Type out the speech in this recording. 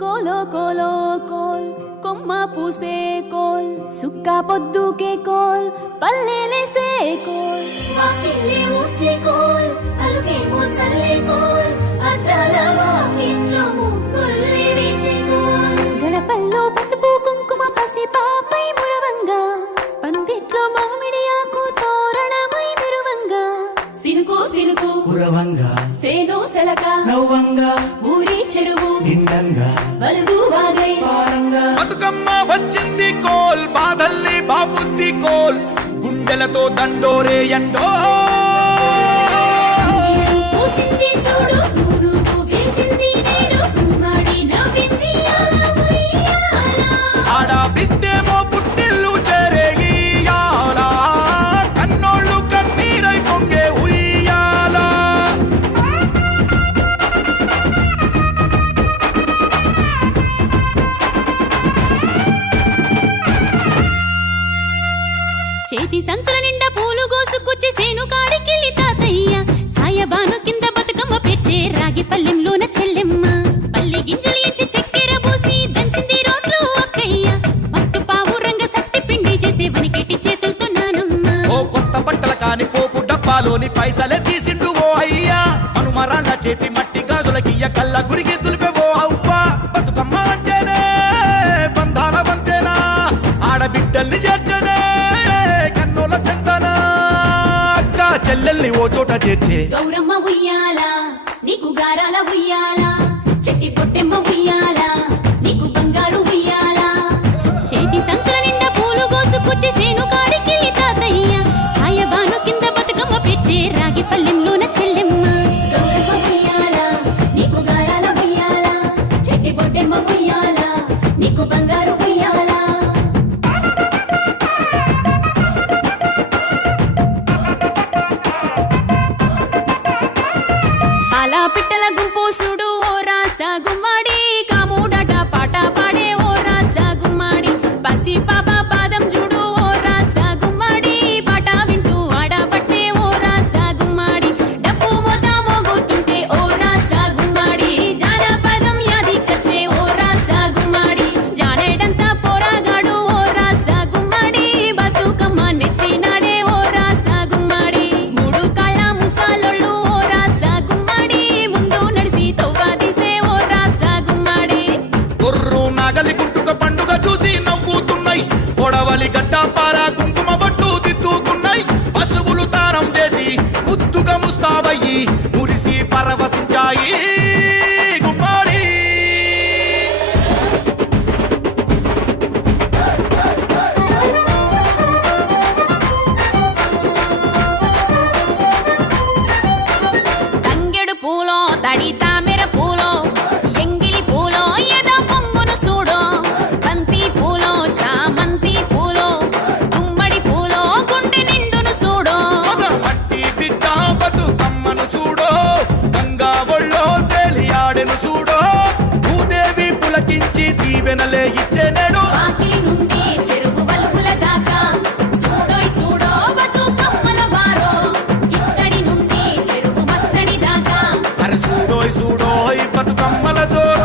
కోలో కోలో coal కొమ్మ పూసే coal సుక్క పొద్దుకే coal పల్లెలేసే coal వాకిల్లే ఊడ్చే coal అలుకేమో Salle coal అద్దాల వాకిట్లో ముగ్గుల్ని వేసే కోల్ గడపల్లో పసుపు కుంకుమ పసి పాపై మురవంగా పందిట్లో మామిడి ఆకు తోరణమై మెరువంగా సినుకు సినుకు కురవంగా సేను సెలక నవ్వంగా ఊరి చెరువు నిండంగా బలుగు వాగై పారంగా బతుకమ్మ వచ్చింది కోల్ బాధల్లి బాబుద్ది కోల్ గుండెలతో దండోరే ఎండో పూసింది చూడు తూనుకు వేసింది నేడు గుమ్మడి నవ్వింది అల ఉయ్యాల ఆడ బిడ్డేమో పుట్టిల్లు చెరేగియాల కన్నోళ్ళు కన్నీరై పొంగే ఉయ్యాల చేతి సంచుల నిండా పూలు గోసుకొచ్చి సేను కాడికెళ్ళి తాతయ్య సాయబాను కింద బతుకమ్మ పేర్చే రాగి పల్లెంలోన చెల్లెమ్మ పల్లె గింజలు ఎంచి చక్కెర పోసి దంచింది రోడ్లు అక్కయ్య మస్తు పావు రంగ సత్తి పిండి చేసే వనికెట్టి చేతులతో నానమ్మ ఓ కొత్త బట్టల కాని పోపు డబ్బాలోని పైసలే తీసిండు ఓ అయ్యా మనుమరాళ్ళ చేతి మట్టి గాజులకియ్య కళ్ళ గురిగి తులిపే ఓ అవ్వ బతుకమ్మ అంటేనే బంధాల వంతేనా ఆడబిడ్డల్ని చేర్చనే కన్నుల చెంతనా అక్క చెల్లెల్ని ఓ చోట చేర్చే గౌరమ్మ ఉయ్యాల నీకు గారాల ఉయ్యాల చెట్టి పొట్టెమ్మ ఉయ్యాల నీకు బంగారు ఉయ్యాల చేతి సంచుల నిండా పూలు గోసుకొచ్చి సేను కాడికెళ్ళి తాతయ్య సాయబాను కింద బతుకమ్మ పేర్చే రాగి పల్లెంలోన చెల్లెమ్మ గౌరమ్మ ఉయ్యాల నీకు గారాల ఉయ్యాల చెట్టి పొట్టెమ్మ ఉయ్యాల నీకు బంగారు ఉయ్యాల అలా పిట్టల గుంపు చూడు ఓ రాస గుమ్మడి కాముడట పాట పాడే ఓ రాస గుమ్మడి పసి పాప పాదం చూడు ఓ రాస గుమ్మడి పాట వింటూ ఆడబట్టే ఓ రాస గుమ్మడి డప్పు మోత మోగుతుంటే ఓ రాస గుమ్మడి జానపదం యాదికొచ్చే ఓ రాస గుమ్మడి జానేడంతా పోరాగాడు ఓ రాస గుమ్మడి బతుకమ్మ నెత్తినాడే ఓ రాస గుమ్మడి మూడు కాళ్ళ ముసాలొళ్ళు ఓ రాస గుమ్మడి ముందు నడిసి తవ్వాదిసే ఓ రాస గుమ్మడి గొర్రు నాగలి గుంటుక పండుగ చూసి నవ్వుతున్నాయి కొడవలి గడ్డ పార కుంకుమ బట్టు దిద్దుకున్నాయి పశువులు తారం చేసి ముద్దుగా ముస్తాబయ్యి మురిసి పరవశించాయి గుమ్మాడి తంగెడు పూలో తడి తామెర పూలో ఎంగిలి పూలో ఎద పొంగును చూడో బంతి పూలో చామంతి పూలో గుమ్మడి పూలో గుండె నిండును చూడో మన మట్టి బిడ్డ బతుకమ్మను చూడో గంగా ఒళ్ళో తేలియాడెను చూడో భూదేవి పులకించి దీవెనలే ఇచ్చెనెడు వాకిలి నుండి చెరువు వలుగుల దాకా చూడోయ్ చూడో బతుకమ్మల బారో చిత్తడి నుండి చెరువు మత్తడి దాకా అరే చూడోయ్ చూడోయ్ బతుకమ్మల జోరు